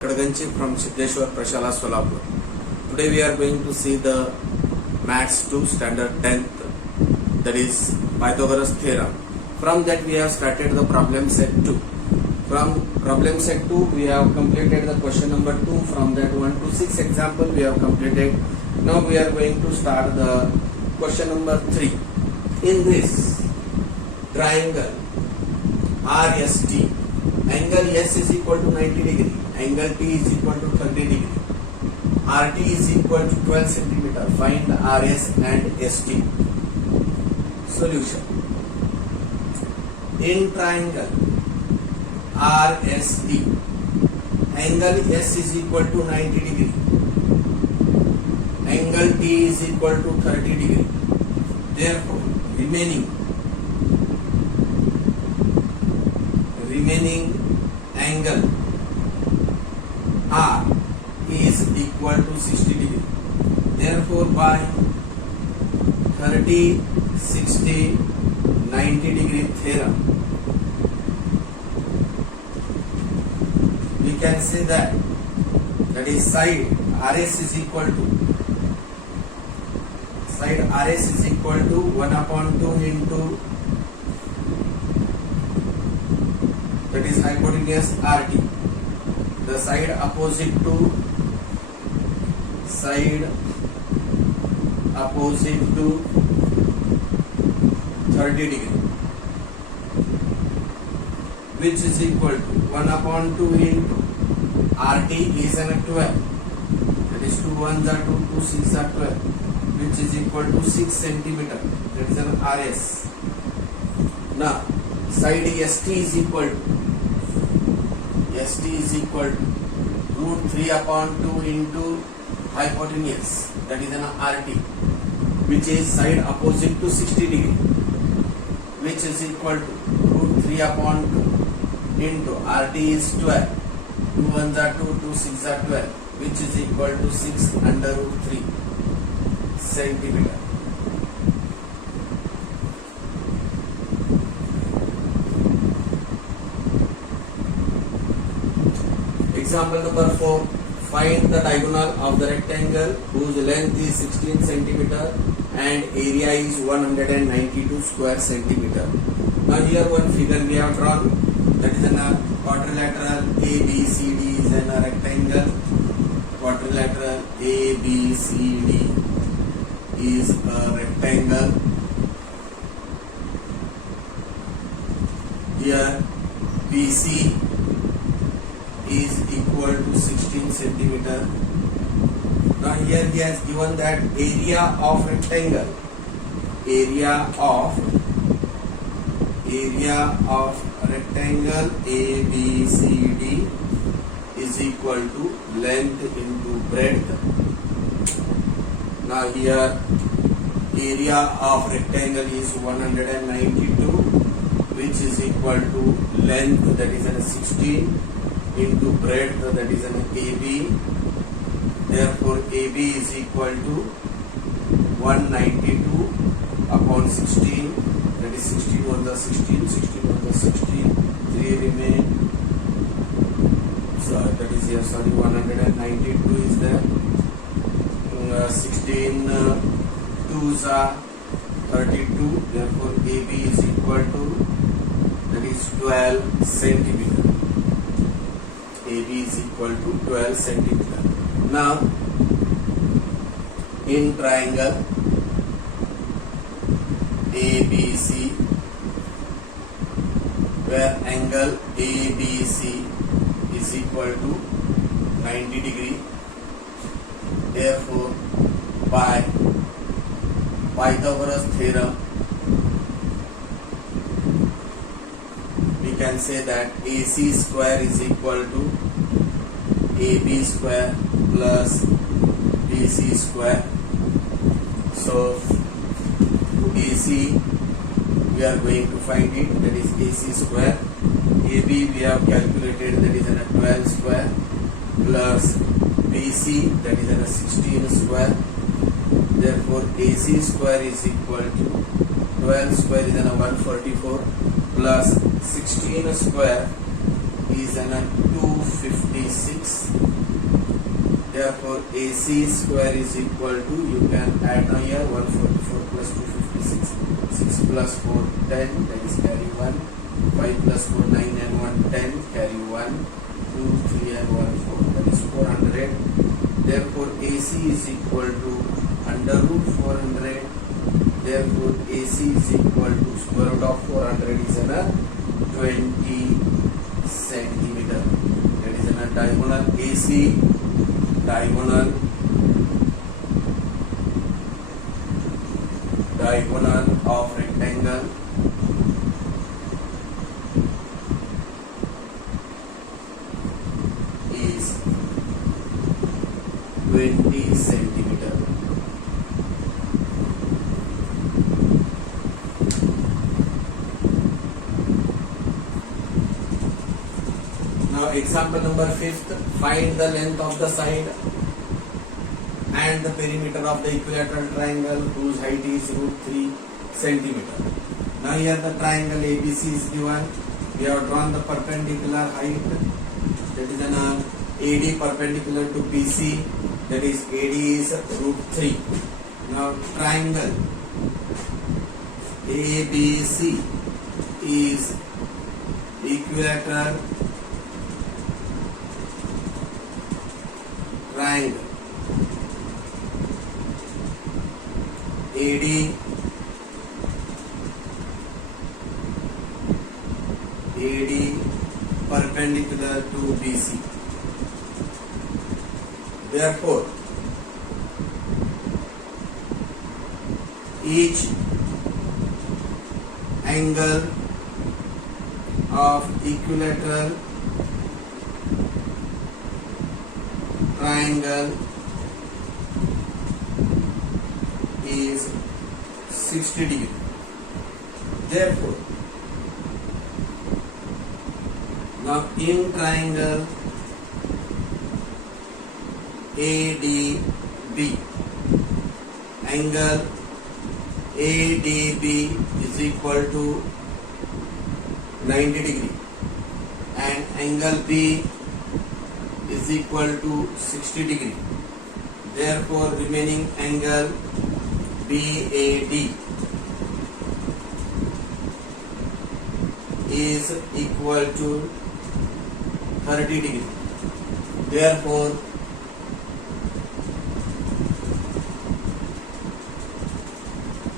Kadganchi from Siddheshwar Prashala Solapur. Today we are going to see the Maths 2 Standard 10th, that is Pythagoras theorem. From that we have started the problem set 2. From problem set 2 we have completed the question number 2. From that 1 to 6 example we have completed. Now we are going to start the question number 3. In this triangle RST, angle S is equal to 90 degree, angle T is equal to 30 degree, RT is equal to 12 centimeter. Find RS and ST. Solution. In triangle RST, angle S is equal to 90 degree, angle T is equal to 30 degree. Therefore, remaining angle R is equal to 60 degree. Therefore, by 30, 60, 90 degree theorem, we can say that is side RS is equal to 1 upon 2 into, that is hypotenuse RT. The side opposite to 30 degree, which is equal to 1 upon 2 into RT is an 12. That is 2 1s are 2, 2 6 are 12, which is equal to 6 centimeter. That is an RS. Now, side ST is equal to root 3 upon 2 into hypotenuse, that is an RT, which is side opposite to 60 degree, which is equal to root 3 upon 2 into RT is 12, 2 1s are 2, 2 6 are 12, which is equal to 6 under root 3 centimeter. Example number 4. Find the diagonal of the rectangle whose length is 16 centimeter and area is 192 square centimeter. Now here one figure we have drawn, that is a quadrilateral ABCD is a rectangle. Quadrilateral ABCD is a rectangle. Here BC is equal to 16 centimeter. Now here he has given that area of rectangle, area of rectangle ABCD is equal to length into breadth. Now here area of rectangle is 192, which is equal to length, that is 16, into breadth, that is an AB. Therefore, AB is equal to 192 upon 16, that is 16 on the 16, 3 remain. So that is here, 192 is there. 16 2s are 32. Therefore, AB is equal to, that is 12 centimeter. AB is equal to 12 centimeter. Now, in triangle ABC, where angle ABC is equal to 90 degree, therefore, by Pythagoras theorem, we can say that AC square is equal to AB square plus BC square. So AC we are going to find it, that is AC square. AB we have calculated, that is 12 square, plus BC, that is 16 square. Therefore AC square is equal to 12 square is 144 plus 16 square is an 256. Therefore AC square is equal to, you can add now here, 144 plus 256, 6 plus 4 10, that is carry 1, 5 plus 4 9 and 1 10, carry 1, 2 3 and 1 4, that is 400. Therefore AC is equal to under root 400. Therefore AC is equal to square root of 400 is an 20 centimeter. That is an diagonal AC, diagonal of rectangle is 20 centimeter. Now example number 5th, find the length of the side and the perimeter of the equilateral triangle whose height is root 3 centimeter. Now here the triangle ABC is given. We have drawn the perpendicular height, that is an AD perpendicular to BC, that is AD is root 3. Now triangle ABC is equilateral triangle. AD perpendicular to BC. Therefore, each angle of equilateral triangle is 60 degree. Therefore, now in triangle ADB, angle ADB is equal to 90 degree and angle B is equal to 60 degree. Therefore, remaining angle BAD is equal to 30 degree. Therefore,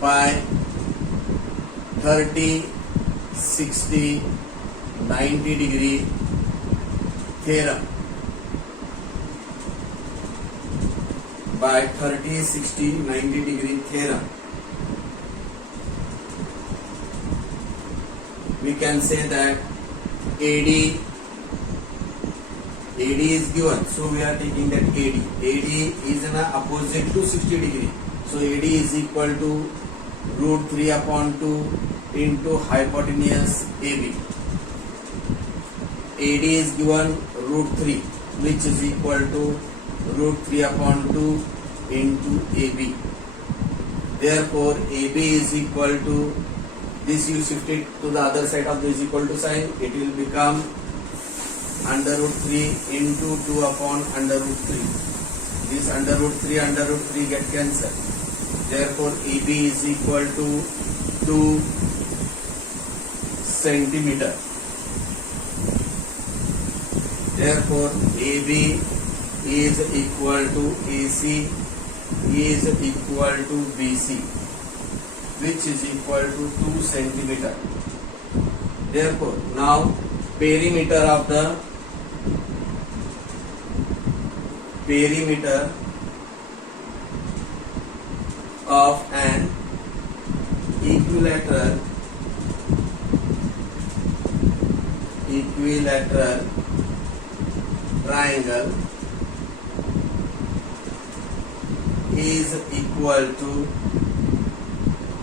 by 30, 60, 90 degree theorem, by 30, 60, 90 degree theorem, we can say that AD is given, so we are taking that AD is an opposite to 60 degree, so AD is equal to root 3 upon 2 into hypotenuse AB. AD is given root 3, which is equal to root 3 upon 2 into AB. Therefore, AB is equal to, this you shift it to the other side of the is equal to sign, it will become under root 3 into 2 upon under root 3. This under root 3 get cancelled. Therefore, AB is equal to 2 centimeter. Therefore, AB is equal to AC is equal to BC, which is equal to 2 centimeter. Therefore, now perimeter of an equilateral triangle is equal to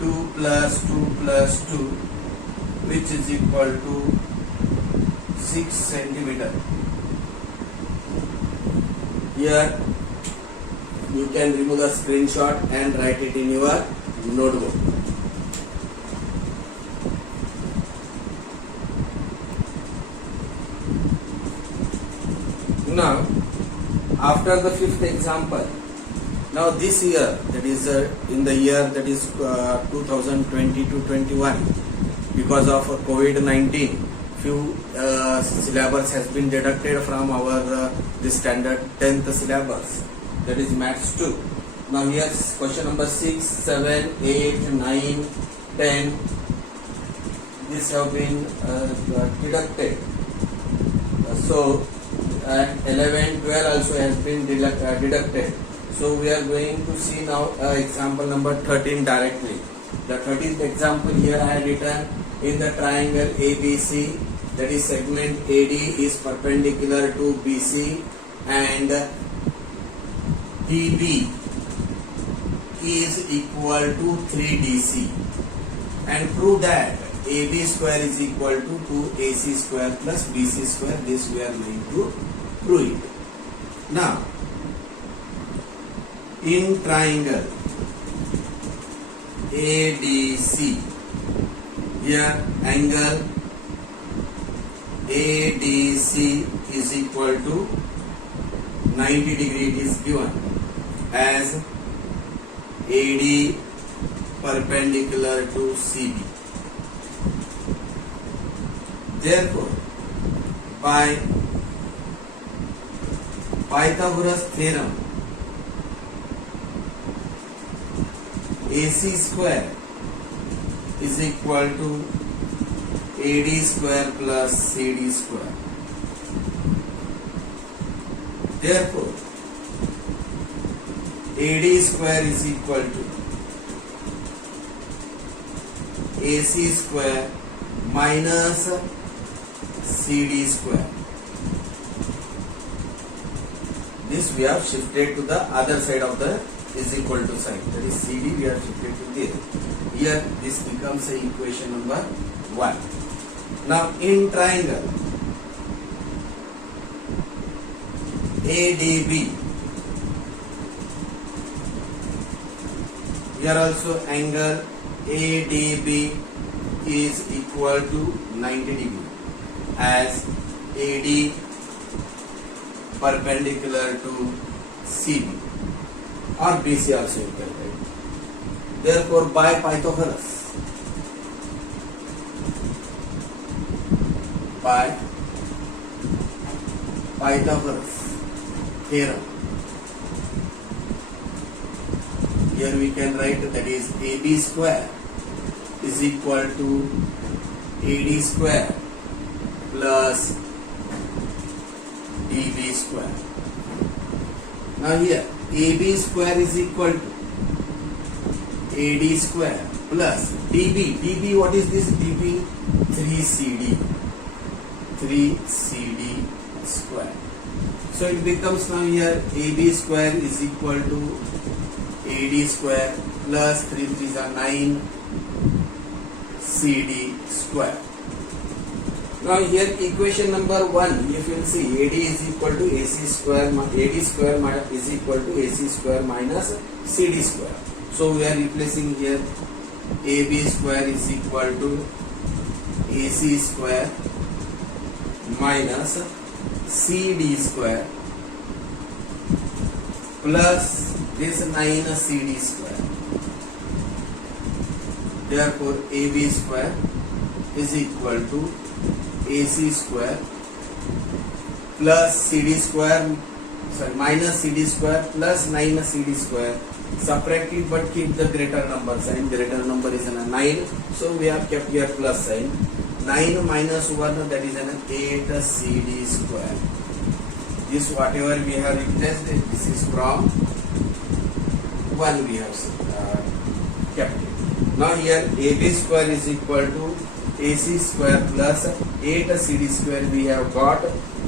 2 plus 2 plus 2, which is equal to 6 centimeter. Here you can remove the screenshot and write it in your notebook. Now, after the fifth example, now this year, that is in the year that is 2020 to 21, because of COVID-19, few syllabus has been deducted from our the standard 10th syllabus, that is Maths 2. Now here's question number 6, 7, 8, 9, 10. These have been deducted. So 11, 12 also has been deducted. So we are going to see now example number 13 directly. The 13th example here I have written, in the triangle ABC, that is segment AD is perpendicular to BC and DB is equal to 3DC, and prove that AB square is equal to 2AC square plus BC square. This we are going to prove it. Now, in triangle ABC, here angle ADC is equal to 90 degree. It is given as AD perpendicular to CB. Therefore, by Pythagoras theorem, AC square is equal to AD square plus CD square. Therefore, AD square is equal to AC square minus CD square. This we have shifted to the other side of the is equal to sign. That is CD we have shifted to this. Here this becomes a equation number 1. Now in triangle ADB, here also angle ADB is equal to 90 degree as AD perpendicular to CB, or BC also you can write. Therefore, by Pythagoras, theorem, here we can write that is AB square is equal to AD square plus DB square. Now here AB square is equal to AD square plus DB. DB, what is this? DB 3CD square. So it becomes now here AB square is equal to AD square plus 3 3s are 9 CD square. Now here equation number 1, if you will see, AD is equal to AC square, AD square is equal to AC square minus CD square. So we are replacing here AB square is equal to AC square minus CD square plus this 9 CD square. Therefore AB square is equal to AC square plus CD square, minus CD square plus 9 CD square. Subtract it but keep the greater number sign. Greater number is an 9, so we have kept here plus sign. 9 minus 1, that is an 8 CD square. This whatever we have replaced, this is from 1 we have kept it. Now here AB square is equal to AC square plus 8 CD square we have got.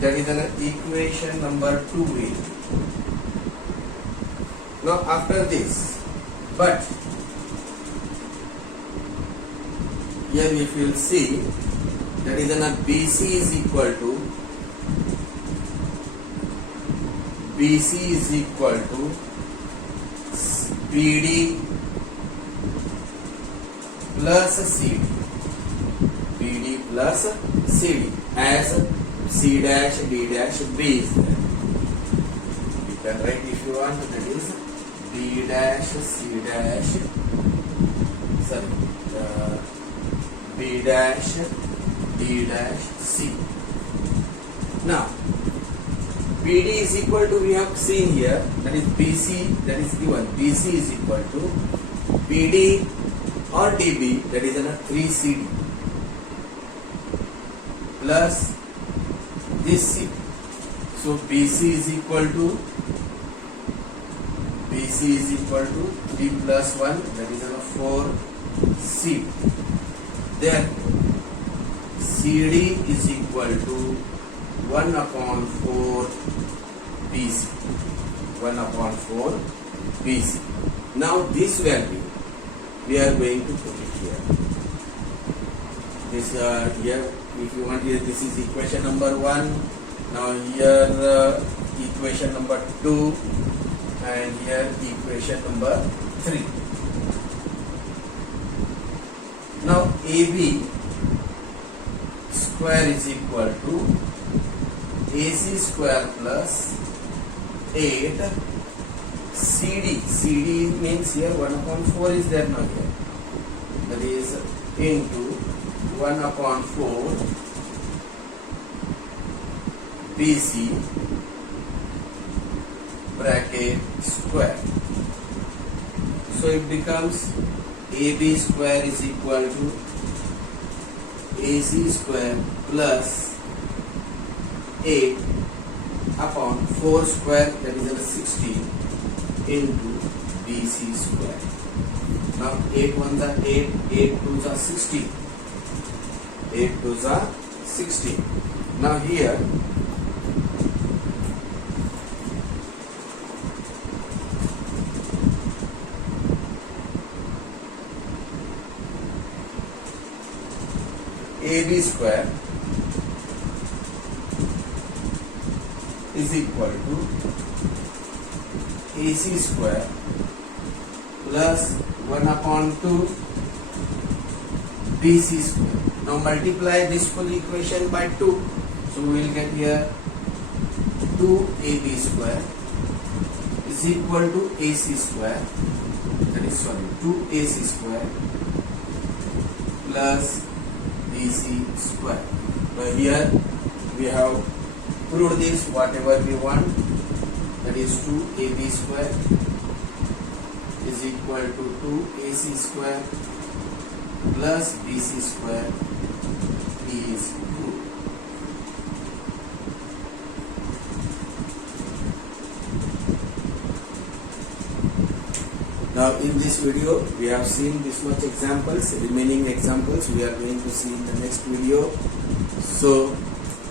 That is an equation number 2. Now after this, but here if you will see, that is an BC is equal to BD plus CD. BD plus CD as C dash D dash B is there. can write if you want, that is B dash C dash, sorry, B dash D dash C. Now BD is equal to, we have seen here, that is BC, that is given. BC is equal to BD or DB, that is 3CD plus this C. So BC is equal to 3 plus 1, that is 4C. Then CD is equal to 1 upon 4 BC. 1 upon 4 BC. Now this value we are going to put it here. This here, if you want, here this is equation number 1. Now here equation number 2, and here equation number 3. Now AB square is equal to AC square plus 8 CD. CD means here 1 upon 4 is there now here. That is into 1 upon 4 BC bracket square. So it becomes AB square is equal to AC square plus 8 upon 4 square, that is 16, into BC square. Now 8 1s are 8, 8 2s are 16. 8 2s are 16. Now here AB square is equal to AC square plus 1 upon 2 BC square. Now multiply this full equation by 2. So we will get here 2AB square is equal to AC square, that is 2AC square plus BC square. Now here we have proved this whatever we want, that is 2AB square is equal to 2AC square plus BC square is good. Now in this video we have seen this much examples. Remaining examples we are going to see in the next video. So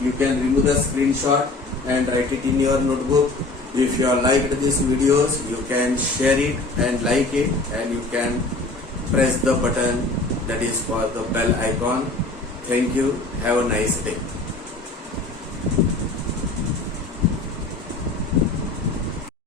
you can remove the screenshot and write it in your notebook. If you have liked these videos, you can share it and like it, and you can press the button that is for the bell icon. Thank you. Have a nice day.